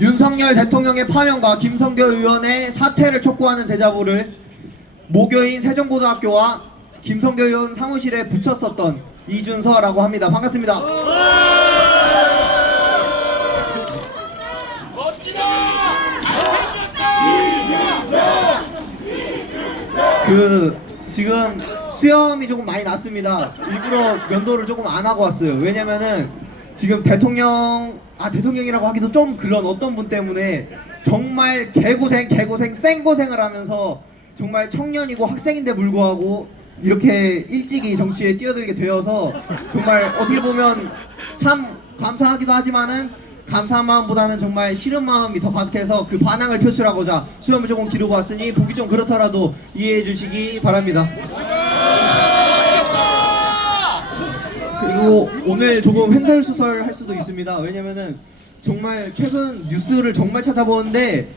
윤석열 대통령의 파면과 김성교 의원의 사퇴를 촉구하는 대자보를 모교인 세종고등학교와 김성교 의원 사무실에 붙였었던 이준서라고 합니다. 반갑습니다. 지금 수염이 조금 많이 났습니다. 일부러 면도를 조금 안 하고 왔어요. 왜냐면은 지금 대통령이라고 하기도 좀 그런 어떤 분 때문에 정말 개고생 생고생을 하면서 정말 청년이고 학생인데 불구하고 이렇게 일찍이 정치에 뛰어들게 되어서 정말 어떻게 보면 참 감사하기도 하지만은 감사한 마음보다는 정말 싫은 마음이 더 가득해서 그 반항을 표출하고자 수염을 조금 기르고 왔으니 보기 좀 그렇더라도 이해해 주시기 바랍니다. 그리고 오늘 조금 횡설수설 할 수도 있습니다. 왜냐면은 정말 최근 뉴스를 정말 찾아보는데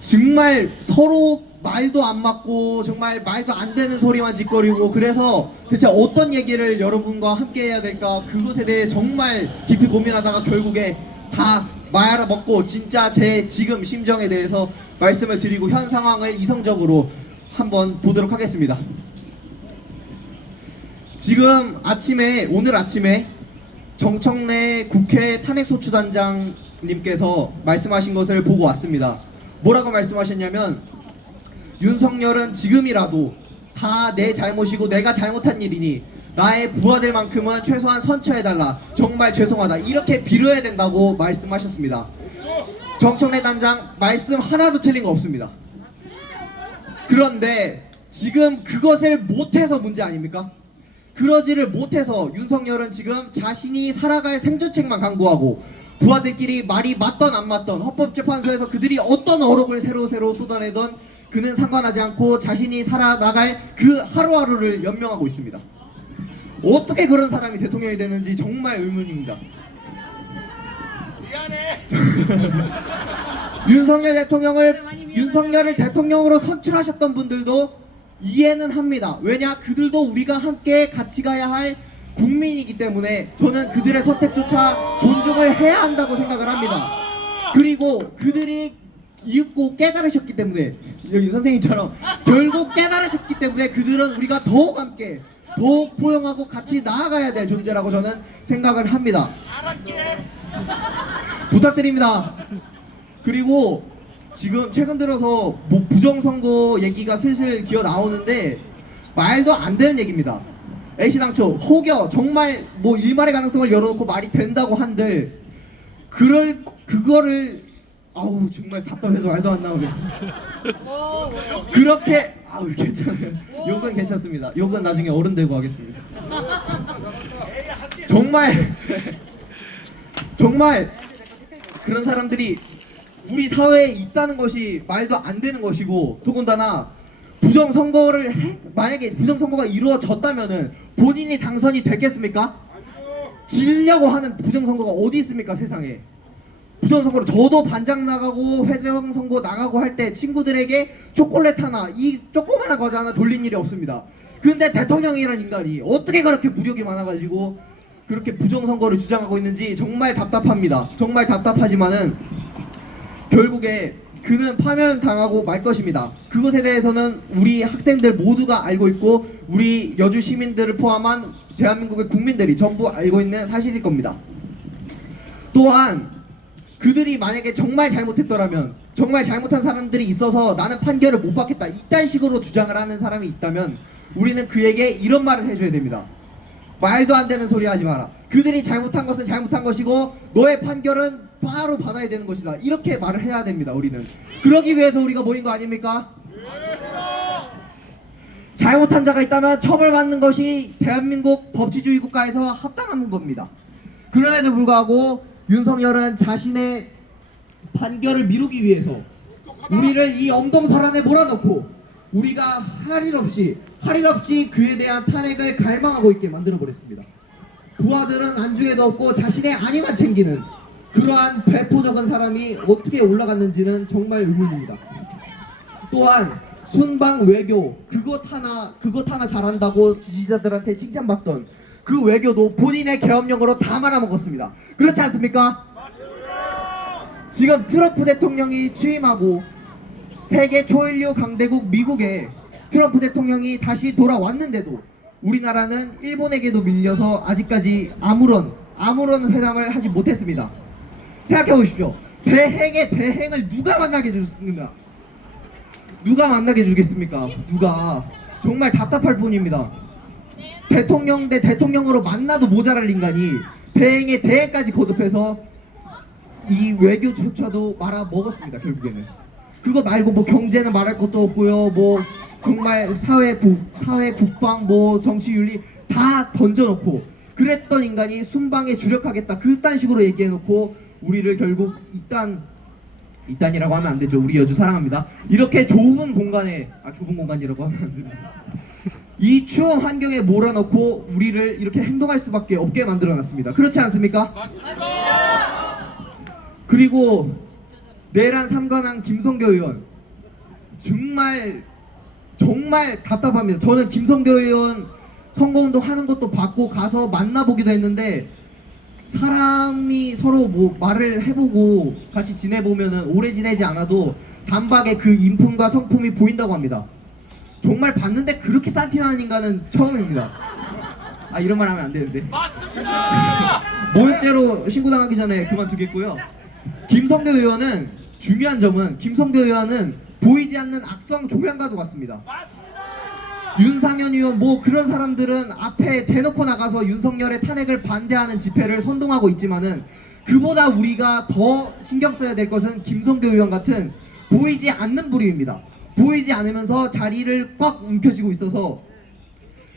정말 서로 말도 안 맞고 정말 말도 안 되는 소리만 짓거리고, 그래서 대체 어떤 얘기를 여러분과 함께 해야 될까 그것에 대해 정말 깊이 고민하다가 결국에 다 말아먹고 진짜 제 지금 심정에 대해서 말씀을 드리고 현 상황을 이성적으로 한번 보도록 하겠습니다. 지금 오늘 아침에 정청래 국회 탄핵소추단장님께서 말씀하신 것을 보고 왔습니다. 뭐라고 말씀하셨냐면, 윤석열은 지금이라도 다 내 잘못이고 내가 잘못한 일이니 나의 부하들만큼은 최소한 선처해달라, 정말 죄송하다, 이렇게 빌어야 된다고 말씀하셨습니다. 정청래 단장 말씀 하나도 틀린 거 없습니다. 그런데 지금 그것을 못해서 문제 아닙니까? 그러지를 못해서 윤석열은 지금 자신이 살아갈 생존책만 강구하고 부하들끼리 말이 맞던 안 맞던 헌법재판소에서 그들이 어떤 어록을 새로 쏟아내던 그는 상관하지 않고 자신이 살아나갈 그 하루하루를 연명하고 있습니다. 어떻게 그런 사람이 대통령이 되는지 정말 의문입니다. 미안해. 윤석열을 대통령으로 선출하셨던 분들도 이해는 합니다. 왜냐? 그들도 우리가 함께 같이 가야 할 국민이기 때문에 저는 그들의 선택조차 존중을 해야 한다고 생각을 합니다. 그리고 그들이 이윽고 깨달으셨기 때문에, 여기 선생님처럼 결국 깨달으셨기 때문에 그들은 우리가 더욱 함께 더욱 포용하고 같이 나아가야 될 존재라고 저는 생각을 합니다. 부탁드립니다. 그리고 지금 최근 들어서 뭐 부정선거 얘기가 슬슬 기어 나오는데 말도 안 되는 얘기입니다. 애시당초 혹여 정말 뭐 일말의 가능성을 열어놓고 말이 된다고 한들 그거를 정말 답답해서 말도 안 나오게 그렇게 괜찮아요. 욕은 괜찮습니다. 욕은 나중에 어른 되고 하겠습니다. 정말 그런 사람들이 우리 사회에 있다는 것이 말도 안 되는 것이고, 더군다나 만약에 부정선거가 이루어졌다면은 본인이 당선이 됐겠습니까? 지려고 하는 부정선거가 어디 있습니까, 세상에. 부정선거로 저도 반장 나가고 회장선거 나가고 할 때 친구들에게 초콜릿 하나, 이 조그마한 과자 하나 돌린 일이 없습니다. 근데 대통령이라는 인간이 어떻게 그렇게 무력이 많아가지고 그렇게 부정선거를 주장하고 있는지 정말 답답합니다. 정말 답답하지만은 결국에 그는 파면당하고 말 것입니다. 그것에 대해서는 우리 학생들 모두가 알고 있고 우리 여주 시민들을 포함한 대한민국의 국민들이 전부 알고 있는 사실일 겁니다. 또한 그들이 만약에 정말 잘못했더라면, 정말 잘못한 사람들이 있어서 나는 판결을 못 받겠다, 이딴 식으로 주장을 하는 사람이 있다면 우리는 그에게 이런 말을 해줘야 됩니다. 말도 안 되는 소리 하지 마라. 그들이 잘못한 것은 잘못한 것이고 너의 판결은 바로 받아야 되는 것이다, 이렇게 말을 해야 됩니다. 우리는 그러기 위해서 우리가 모인 거 아닙니까? 잘못한 자가 있다면 처벌받는 것이 대한민국 법치주의 국가에서 합당한 겁니다. 그럼에도 불구하고 윤석열은 자신의 판결을 미루기 위해서 우리를 이 엄동설 안에 몰아넣고 우리가 할 일 없이 그에 대한 탄핵을 갈망하고 있게 만들어버렸습니다. 부하들은 안중에도 없고 자신의 안위만 챙기는 그러한 배포적인 사람이 어떻게 올라갔는지는 정말 의문입니다. 또한 순방 외교, 그것 하나 잘한다고 지지자들한테 칭찬받던 그 외교도 본인의 계엄령으로 다 말아먹었습니다. 그렇지 않습니까? 지금 트럼프 대통령이 취임하고 세계 초인류 강대국 미국에 트럼프 대통령이 다시 돌아왔는데도 우리나라는 일본에게도 밀려서 아직까지 아무런 회담을 하지 못했습니다. 생각해 보십시오. 대행의 대행을 누가 만나게 해주겠습니까? 누가 만나게 해주겠습니까? 누가? 정말 답답할 뿐입니다. 대통령 대 대통령으로 만나도 모자랄 인간이 대행의 대행까지 거듭해서 이 외교조차도 말아먹었습니다. 결국에는 그거 말고 뭐 경제는 말할 것도 없고요. 뭐 정말 사회 국방 뭐 정치윤리 다 던져놓고 그랬던 인간이 순방에 주력하겠다 그딴 식으로 얘기해놓고 우리를 결국 이딴이라고 하면 안 되죠. 우리 여주 사랑합니다. 이렇게 좁은 공간에 좁은 공간이라고 하면 안 됩니다. 이 추운 환경에 몰아넣고 우리를 이렇게 행동할 수밖에 없게 만들어놨습니다. 그렇지 않습니까? 맞습니다. 그리고 내란 삼관왕 김성교 의원 정말 답답합니다. 저는 김성교 의원 선거운동 하는 것도 봤고 가서 만나보기도 했는데 사람이 서로 뭐 말을 해보고 같이 지내보면은 오래 지내지 않아도 단박에 그 인품과 성품이 보인다고 합니다. 정말 봤는데 그렇게 싼티나는 인간은 처음입니다. 이런 말 하면 안 되는데. 맞습니다. 모욕죄로 신고당하기 전에 그만두겠고요. 김성교 의원은 중요한 점은 김성교 의원은 보이지 않는 악성 조명과도 같습니다. 맞습니다. 윤상현 의원 뭐 그런 사람들은 앞에 대놓고 나가서 윤석열의 탄핵을 반대하는 집회를 선동하고 있지만은 그보다 우리가 더 신경 써야 될 것은 김성교 의원 같은 보이지 않는 부류입니다. 보이지 않으면서 자리를 꽉 움켜쥐고 있어서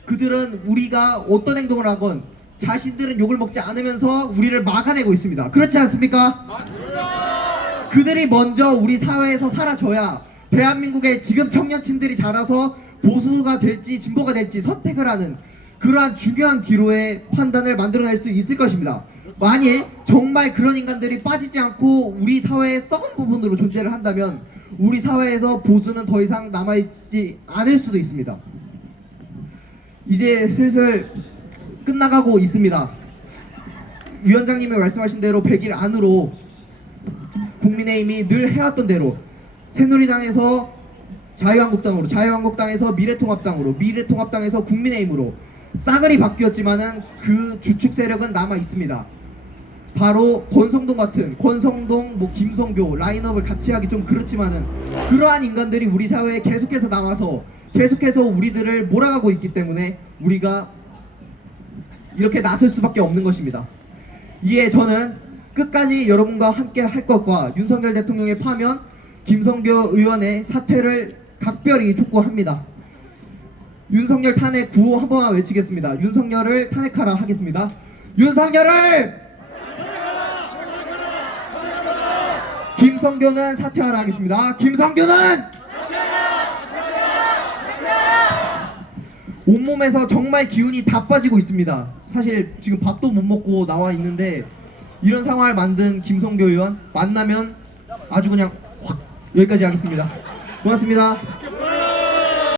그들은 우리가 어떤 행동을 하건 자신들은 욕을 먹지 않으면서 우리를 막아내고 있습니다. 그렇지 않습니까? 맞습니다. 그들이 먼저 우리 사회에서 사라져야 대한민국의 지금 청년층들이 자라서 보수가 될지 진보가 될지 선택을 하는 그러한 중요한 기로의 판단을 만들어낼 수 있을 것입니다. 만일 정말 그런 인간들이 빠지지 않고 우리 사회의 썩은 부분으로 존재를 한다면 우리 사회에서 보수는 더 이상 남아있지 않을 수도 있습니다. 이제 슬슬 끝나가고 있습니다. 위원장님이 말씀하신 대로 100일 안으로 국민의힘이 늘 해왔던 대로 새누리당에서 자유한국당으로, 자유한국당에서 미래통합당으로, 미래통합당에서 국민의힘으로 싸그리 바뀌었지만은 그 주축 세력은 남아 있습니다. 바로 권성동 같은 권성동, 뭐 김성교 라인업을 같이 하기 좀 그렇지만은 그러한 인간들이 우리 사회에 계속해서 나와서 계속해서 우리들을 몰아가고 있기 때문에 우리가 이렇게 나설 수밖에 없는 것입니다. 이에 저는 끝까지 여러분과 함께 할 것과 윤석열 대통령의 파면, 김성교 의원의 사퇴를 각별히 촉구합니다. 윤석열 탄핵 구호 한 번만 외치겠습니다. 윤석열을 탄핵하라 하겠습니다. 윤석열을! 김성교는 사퇴하라 하겠습니다. 김성교는! 온몸에서 정말 기운이 다 빠지고 있습니다. 사실 지금 밥도 못 먹고 나와 있는데 이런 상황을 만든 김성교 의원 만나면 아주 그냥 확 여기까지 하겠습니다. 고맙습니다.